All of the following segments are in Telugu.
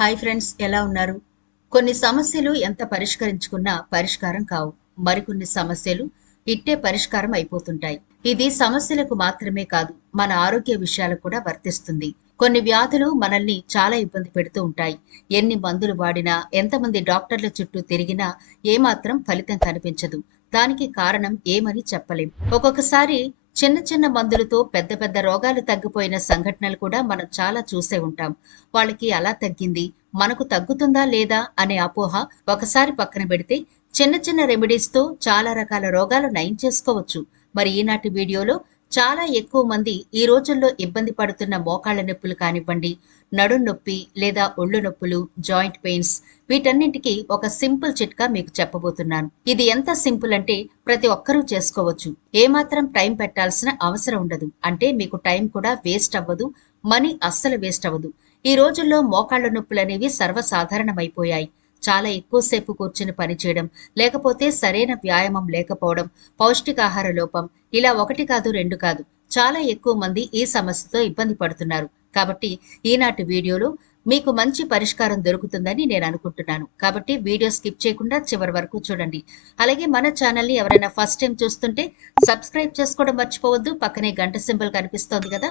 హాయ్ ఫ్రెండ్స్ ఎలా ఉన్నారు? కొన్ని సమస్యలు ఎంత పరిష్కరించుకున్నా పరిష్కారం కావు. మరికొన్ని సమస్యలు ఇట్టే పరిష్కారం అయిపోతుంటాయి. ఇది సమస్యలకు మాత్రమే కాదు మన ఆరోగ్య విషయాలకు కూడా వర్తిస్తుంది. కొన్ని వ్యాధులు మనల్ని చాలా ఇబ్బంది పెడుతూ ఉంటాయి. ఎన్ని మందులు వాడినా ఎంతమంది డాక్టర్ల చుట్టూ తిరిగినా ఏమాత్రం ఫలితం కనిపించదు. దానికి కారణం ఏమని చెప్పలేం. ఒక్కొక్కసారి చిన్న చిన్న మందులతో పెద్ద పెద్ద రోగాలు తగ్గిపోయిన సంఘటనలు కూడా మనం చాలా చూసే ఉంటాం. వాళ్ళకి అలా తగ్గింది మనకు తగ్గుతుందా లేదా అనే అపోహ ఒకసారి పక్కన పెడితే చిన్న చిన్న రెమెడీస్తో చాలా రకాల రోగాలు నయం చేసుకోవచ్చు. మరి ఈనాటి వీడియోలో చాలా ఎక్కువ మంది ఈ రోజుల్లో ఇబ్బంది పడుతున్న మోకాళ్ళ నొప్పులు కానివ్వండి నడుం నొప్పి లేదా ఒళ్ళు నొప్పులు జాయింట్ పెయిన్స్ వీటన్నింటికి ఒక సింపుల్ చిట్కా మీకు చెప్పబోతున్నాను. ఇది ఎంత సింపుల్ అంటే ప్రతి ఒక్కరూ చేసుకోవచ్చు. ఏమాత్రం టైం పెట్టాల్సిన అవసరం ఉండదు. అంటే మీకు టైం కూడా వేస్ట్ అవ్వదు మనీ అస్సలు వేస్ట్ అవ్వదు. ఈ రోజుల్లో మోకాళ్ళ నొప్పులు అనేవి సర్వసాధారణమైపోయాయి. చాలా ఎక్కువసేపు కూర్చుని పనిచేయడం లేకపోతే సరైన వ్యాయామం లేకపోవడం పౌష్టికాహార లోపం ఇలా ఒకటి కాదు రెండు కాదు. చాలా ఎక్కువ మంది ఈ సమస్యతో ఇబ్బంది పడుతున్నారు. కాబట్టి ఈనాటి వీడియోలో మీకు మంచి పరిష్కారం దొరుకుతుందని నేను అనుకుంటున్నాను. కాబట్టి వీడియో స్కిప్ చేయకుండా చివరి వరకు చూడండి. అలాగే మన ఛానల్ని ఎవరైనా ఫస్ట్ టైం చూస్తుంటే సబ్స్క్రైబ్ చేసుకోవడం మర్చిపోవద్దు. పక్కనే గంట సింబల్ కనిపిస్తోంది కదా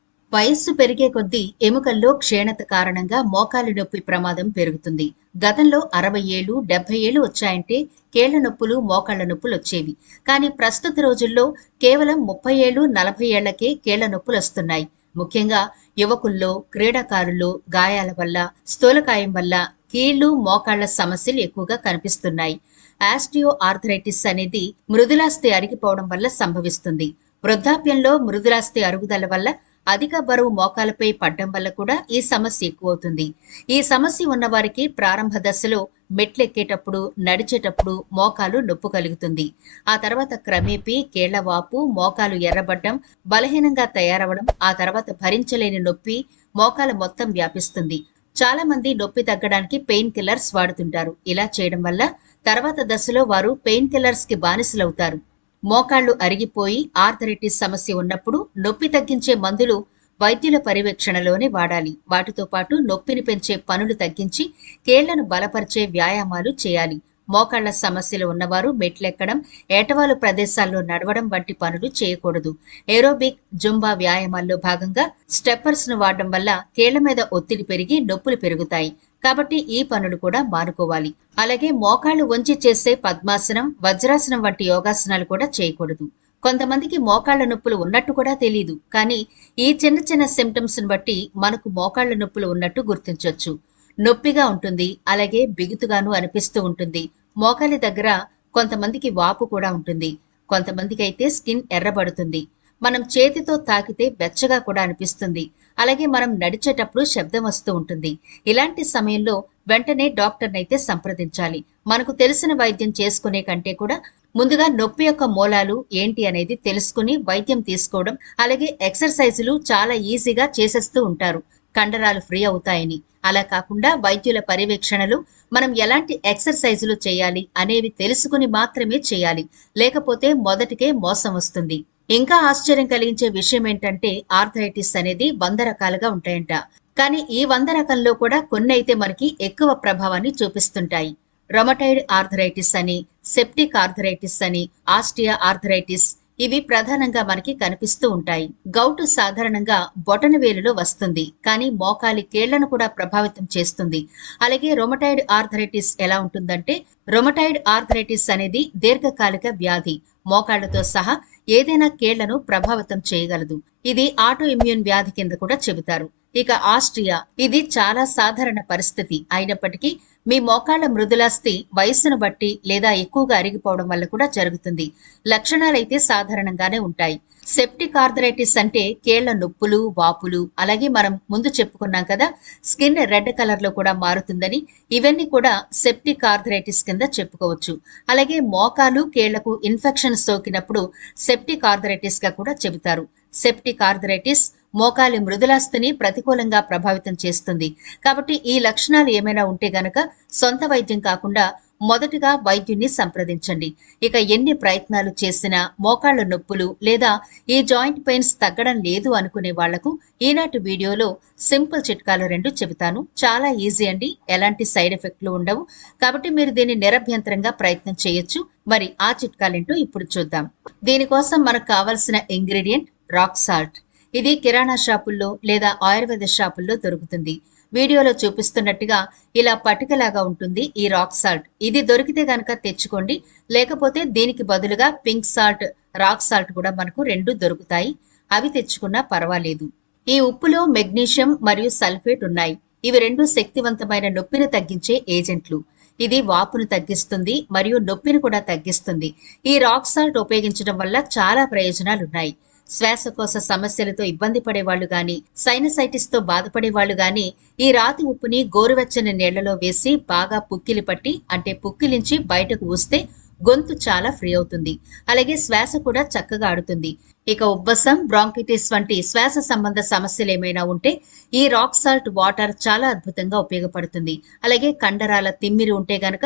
వయస్సు పెరిగే కొద్దీ ఎముకల్లో క్షీణత కారణంగా మోకాలి నొప్పి ప్రమాదం పెరుగుతుంది. గతంలో అరవై ఏళ్ళు డెబ్బై ఏళ్ళు వచ్చాయంటే కేళ్ళ నొప్పులు మోకాళ్ళ నొప్పులు వచ్చేవి. కానీ ప్రస్తుత రోజుల్లో కేవలం ముప్పై ఏళ్ళు నలభై ఏళ్ళకే కేళ్ళ నొప్పులు వస్తున్నాయి. ముఖ్యంగా యువకుల్లో క్రీడాకారుల్లో గాయాల వల్ల స్థూలకాయం వల్ల కీళ్ళు మోకాళ్ళ సమస్యలు ఎక్కువగా కనిపిస్తున్నాయి. ఆస్టియో ఆర్థరైటిస్ అనేది మృదులాస్థి అరిగిపోవడం వల్ల సంభవిస్తుంది. వృద్ధాప్యంలో మృదులాస్థి అరుగుదల వల్ల అధిక బరువు మోకాలపై పడ్డం వల్ల కూడా ఈ సమస్య ఎక్కువవుతుంది. ఈ సమస్య ఉన్నవారికి ప్రారంభ దశలో మెట్లెక్కేటప్పుడు నడిచేటప్పుడు మోకాలు నొప్పు కలుగుతుంది. ఆ తర్వాత క్రమేపీ కేళ్ళవాపు మోకాలు ఎర్రబడ్డం బలహీనంగా తయారవడం ఆ తర్వాత భరించలేని నొప్పి మోకాలు మొత్తం వ్యాపిస్తుంది. చాలా మంది నొప్పి తగ్గడానికి పెయిన్ కిల్లర్స్ వాడుతుంటారు. ఇలా చేయడం వల్ల తర్వాత దశలో వారు పెయిన్ కిల్లర్స్కి బానిసలవుతారు. మోకాళ్ళు అరిగిపోయి ఆర్థరైటిస్ సమస్య ఉన్నప్పుడు నొప్పి తగ్గించే మందులు వైద్యుల పర్యవేక్షణలోనే వాడాలి. వాటితో పాటు నొప్పిని పెంచే పనులు తగ్గించి కేళ్ళను బలపరిచే వ్యాయామాలు చేయాలి. మోకాళ్ళ సమస్యలు ఉన్నవారు మెట్లెక్కడం ఏటవాలు ప్రదేశాల్లో నడవడం వంటి పనులు చేయకూడదు. ఏరోబిక్ జుంబా వ్యాయామాల్లో భాగంగా స్టెప్పర్స్ను వాడడం వల్ల కేళ్ళ మీద ఒత్తిడి పెరిగి నొప్పులు పెరుగుతాయి. కాబట్టి ఈ పనులు కూడా మానుకోవాలి. అలాగే మోకాళ్ళు వంచి చేసే పద్మాసనం వజ్రాసనం వంటి యోగాసనాలు కూడా చేయకూడదు. కొంతమందికి మోకాళ్ళ నొప్పులు ఉన్నట్టు కూడా తెలియదు కానీ ఈ చిన్న చిన్న సిమ్టమ్స్ బట్టి మనకు మోకాళ్ళ నొప్పులు ఉన్నట్టు గుర్తించవచ్చు నొప్పిగా ఉంటుంది అలాగే బిగుతుగాను అనిపిస్తూ ఉంటుంది. మోకాలి దగ్గర కొంతమందికి వాపు కూడా ఉంటుంది. కొంతమందికి అయితే స్కిన్ ఎర్రబడుతుంది. మనం చేతితో తాకితే బెచ్చగా కూడా అనిపిస్తుంది. అలాగే మనం నడిచేటప్పుడు శబ్దం వస్తూ ఉంటుంది. ఇలాంటి సమయంలో వెంటనే డాక్టర్నైతే సంప్రదించాలి. మనకు తెలిసిన వైద్యం చేసుకునే కంటే కూడా ముందుగా నొప్పి యొక్క మూలాలు ఏంటి అనేది తెలుసుకుని వైద్యం తీసుకోవడం అలాగే ఎక్సర్సైజులు చాలా ఈజీగా చేసేస్తూ ఉంటారు. కండరాలు ఫ్రీ అవుతాయని. అలా కాకుండా వైద్యుల పర్యవేక్షణలు మనం ఎలాంటి ఎక్సర్సైజులు చేయాలి అనేవి తెలుసుకుని మాత్రమే చేయాలి. లేకపోతే మొదటికే మోసం వస్తుంది. ఇంకా ఆశ్చర్యం కలిగించే విషయం ఏంటంటే ఆర్థరైటిస్ అనేది వంద రకాలుగా ఉంటాయంట. కానీ ఈ వంద రకంలో కూడా కొన్ని అయితే మనకి ఎక్కువ ప్రభావాన్ని చూపిస్తుంటాయి. రొమటైడ్ ఆర్థరైటిస్ అని సెప్టిక్ ఆర్థరైటిస్ అని ఆస్టియా ఆర్థరైటిస్ ఇవి ప్రధానంగా మనకి కనిపిస్తూ ఉంటాయి. గౌటు సాధారణంగా బొటన వేలులో వస్తుంది. కానీ మోకాలి కేళ్ళను కూడా ప్రభావితం చేస్తుంది. అలాగే రొమటైడ్ ఆర్థరైటిస్ ఎలా ఉంటుందంటే రొమటైడ్ ఆర్థరైటిస్ అనేది దీర్ఘకాలిక వ్యాధి. మోకాళ్ళతో సహా ఏదైనా కేళ్ళను ప్రభావితం చేయగలదు. ఇది ఆటో ఇమ్యూన్ వ్యాధి కింద కూడా చెబుతారు. ఇక ఆస్ట్రియా ఇది చాలా సాధారణ పరిస్థితి. అయినప్పటికీ మీ మోకాళ్ళ మృదులాస్థి వయస్సును బట్టి లేదా ఎక్కువగా అరిగిపోవడం వల్ల కూడా జరుగుతుంది. లక్షణాలైతే సాధారణంగానే ఉంటాయి. సెప్టిక్ ఆర్థరైటిస్ అంటే కేళ్ళ నొప్పులు వాపులు అలాగే మనం ముందు చెప్పుకున్నాం కదా స్కిన్ రెడ్ కలర్లో కూడా మారుతుందని ఇవన్నీ కూడా సెప్టిక్ ఆర్థరైటిస్ కింద చెప్పుకోవచ్చు. అలాగే మోకాలు కేళ్ళకు ఇన్ఫెక్షన్ సోకినప్పుడు సెప్టిక్ ఆర్థరైటిస్గా కూడా చెబుతారు. సెప్టిక్ ఆర్థరైటిస్ మోకాలి మృదులాస్థిని ప్రతికూలంగా ప్రభావితం చేస్తుంది. కాబట్టి ఈ లక్షణాలు ఏమైనా ఉంటే గనక సొంత వైద్యం కాకుండా మొదటగా వైద్యుని సంప్రదించండి. ఇక ఎన్ని ప్రయత్నాలు చేసినా మోకాళ్ళ నొప్పులు లేదా ఈ జాయింట్ పెయిన్స్ తగ్గడం లేదు అనుకునే వాళ్ళకు ఈనాటి వీడియోలో సింపుల్ చిట్కాలు రెండు చెబుతాను. చాలా ఈజీ అండి. ఎలాంటి సైడ్ ఎఫెక్ట్లు ఉండవు. కాబట్టి మీరు దీన్ని నిరభ్యంతరంగా ప్రయత్నం చేయొచ్చు. మరి ఆ చిట్కాలేంటో ఇప్పుడు చూద్దాం. దీనికోసం మనకు కావలసిన ఇంగ్రీడియంట్ రాక్ సాల్ట్. ఇది కిరాణా షాపుల్లో లేదా ఆయుర్వేద షాపుల్లో దొరుకుతుంది. వీడియోలో చూపిస్తున్నట్టుగా ఇలా పటికలాగా ఉంటుంది ఈ రాక్ సాల్ట్. ఇది దొరికితే గనక తెచ్చుకోండి. లేకపోతే దీనికి బదులుగా పింక్ సాల్ట్ రాక్ సాల్ట్ కూడా మనకు రెండు దొరుకుతాయి. అవి తెచ్చుకున్నా పర్వాలేదు. ఈ ఉప్పులో మెగ్నీషియం మరియు సల్ఫేట్ ఉన్నాయి. ఇవి రెండు శక్తివంతమైన నొప్పిని తగ్గించే ఏజెంట్లు. ఇది వాపును తగ్గిస్తుంది మరియు నొప్పిని కూడా తగ్గిస్తుంది. ఈ రాక్ సాల్ట్ ఉపయోగించడం వల్ల చాలా ప్రయోజనాలు ఉన్నాయి శ్వాసకోశ సమస్యలతో ఇబ్బంది పడే వాళ్ళు గాని సైనసైటిస్తో బాధపడే వాళ్ళు గాని ఈ రాతి ఉప్పుని గోరువెచ్చని నీళ్ళలో వేసి బాగా పుక్కిలి పట్టి అంటే పుక్కిలించి బయటకు వస్తే గొంతు చాలా ఫ్రీ అవుతుంది. అలాగే శ్వాస కూడా చక్కగా ఆడుతుంది. ఇక ఉబ్బసం బ్రాంకిటిస్ వంటి శ్వాస సంబంధ సమస్యలు ఏమైనా ఉంటే ఈ రాక్ సాల్ట్ వాటర్ చాలా అద్భుతంగా ఉపయోగపడుతుంది. అలాగే కండరాల తిమ్మిరి ఉంటే గనక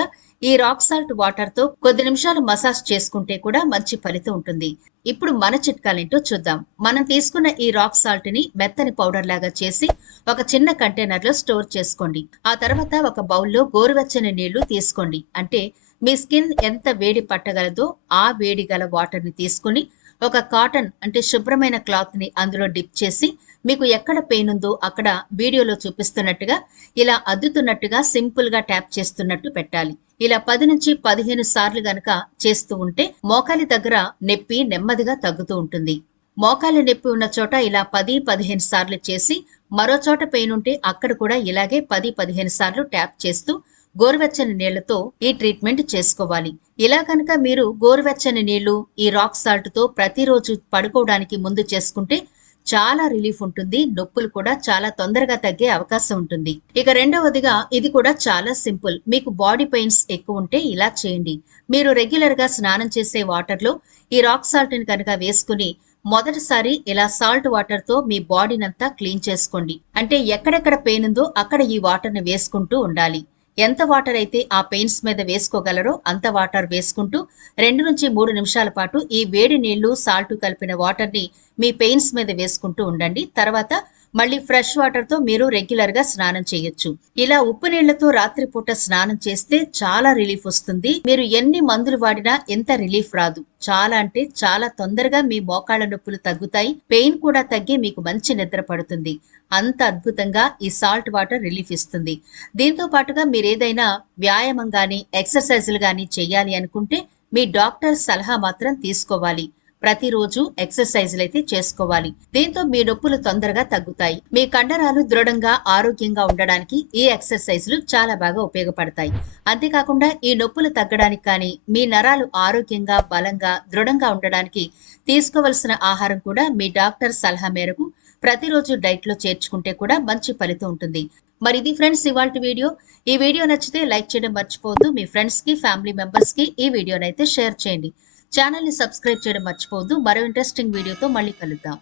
ఈ రాక్ సాల్ట్ వాటర్తో కొద్ది నిమిషాలు మసాజ్ చేసుకుంటే కూడా మంచి ఫలితం ఉంటుంది. ఇప్పుడు మన చిట్కాలేంటో చూద్దాం. మనం తీసుకున్న ఈ రాక్ సాల్ట్ని మెత్తని పౌడర్ లాగా చేసి ఒక చిన్న కంటైనర్లో స్టోర్ చేసుకోండి. ఆ తర్వాత ఒక బౌల్లో గోరువెచ్చని నీళ్ళు తీసుకోండి. అంటే మీ స్కిన్ ఎంత వేడి పట్టగలదో ఆ వేడి గల వాటర్ని తీసుకుని ఒక కాటన్ అంటే శుభ్రమైన క్లాత్ని అందులో డిప్ చేసి మీకు ఎక్కడ పెయిన్ ఉందో అక్కడ వీడియోలో చూపిస్తున్నట్టుగా ఇలా అద్దుతున్నట్టుగా సింపుల్గా ట్యాప్ చేస్తున్నట్టు పెట్టాలి. ఇలా పది నుంచి పదిహేను సార్లు గనక చేస్తూ ఉంటే మోకాలి దగ్గర నొప్పి నెమ్మదిగా తగ్గుతూ ఉంటుంది. మోకాలి నొప్పి ఉన్న చోట ఇలా పది పదిహేను సార్లు చేసి మరో చోట పెయిన్ ఉంటే అక్కడ కూడా ఇలాగే పది పదిహేను సార్లు ట్యాప్ చేస్తూ గోరువెచ్చని నీళ్ళతో ఈ ట్రీట్మెంట్ చేసుకోవాలి. ఇలా కనుక మీరు గోరువెచ్చని నీళ్ళు ఈ రాక్ సాల్ట్తో ప్రతిరోజు పడుకోవడానికి ముందు చేసుకుంటే చాలా రిలీఫ్ ఉంటుంది. నొప్పులు కూడా చాలా తొందరగా తగ్గే అవకాశం ఉంటుంది. ఇక రెండవదిగా ఇది కూడా చాలా సింపుల్. మీకు బాడీ పెయిన్స్ ఎక్కువ ఉంటే ఇలా చేయండి. మీరు రెగ్యులర్గా స్నానం చేసే వాటర్లో ఈ రాక్ సాల్ట్ని కనుక వేసుకుని మొదటిసారి ఇలా సాల్ట్ వాటర్తో మీ బాడీనంతా క్లీన్ చేసుకోండి. అంటే ఎక్కడెక్కడ పెయిన్ ఉందో అక్కడ ఈ వాటర్ని వేసుకుంటూ ఉండాలి. ఎంత వాటర్ అయితే ఆ పెయింట్స్ మీద వేసుకోగలరో అంత వాటర్ వేసుకుంటూ రెండు నుంచి మూడు నిమిషాల పాటు ఈ వేడి నీళ్ళు సాల్ట్ కలిపిన వాటర్ని మీ పెయింట్స్ మీద వేసుకుంటూ ఉండండి. తర్వాత మళ్ళీ ఫ్రెష్ వాటర్తో మీరు రెగ్యులర్గా స్నానం చేయొచ్చు. ఇలా ఉప్పు నీళ్ళతో రాత్రిపూట స్నానం చేస్తే చాలా రిలీఫ్ వస్తుంది. మీరు ఎన్ని మందులు వాడినా ఎంత రిలీఫ్ రాదు. చాలా అంటే చాలా తొందరగా మీ మోకాళ్ళ నొప్పులు తగ్గుతాయి. పెయిన్ కూడా తగ్గి మీకు మంచి నిద్ర పడుతుంది. అంత అద్భుతంగా ఈ సాల్ట్ వాటర్ రిలీఫ్ ఇస్తుంది. దీంతో పాటుగా మీరు ఏదైనా వ్యాయామం గాని ఎక్సర్సైజులు గాని చేయాలి అనుకుంటే మీ డాక్టర్ సలహా మాత్రం తీసుకోవాలి. ప్రతిరోజు ఎక్సర్సైజ్లు అయితే చేసుకోవాలి. దీంతో మీ నొప్పులు తొందరగా తగ్గుతాయి. మీ కండరాలు దృఢంగా ఆరోగ్యంగా ఉండడానికి ఈ ఎక్సర్సైజులు చాలా బాగా ఉపయోగపడతాయి. అంతేకాకుండా ఈ నొప్పులు తగ్గడానికి కానీ మీ నరాలు ఆరోగ్యంగా బలంగా దృఢంగా ఉండడానికి తీసుకోవలసిన ఆహారం కూడా మీ డాక్టర్ సలహా మేరకు ప్రతిరోజు డైట్లో చేర్చుకుంటే కూడా మంచి ఫలితం ఉంటుంది. మరి ఇది ఫ్రెండ్స్ ఇవాళ వీడియో. ఈ వీడియో నచ్చితే లైక్ చేయడం మర్చిపోవద్దు. మీ ఫ్రెండ్స్కి ఫ్యామిలీ మెంబర్స్కి ఈ వీడియోనైతే షేర్ చేయండి. ఛానల్ని సబ్స్క్రైబ్ చేయడం మర్చిపోవద్దు. మరో ఇంట్రెస్టింగ్ వీడియోతో మళ్ళీ కలుద్దాం.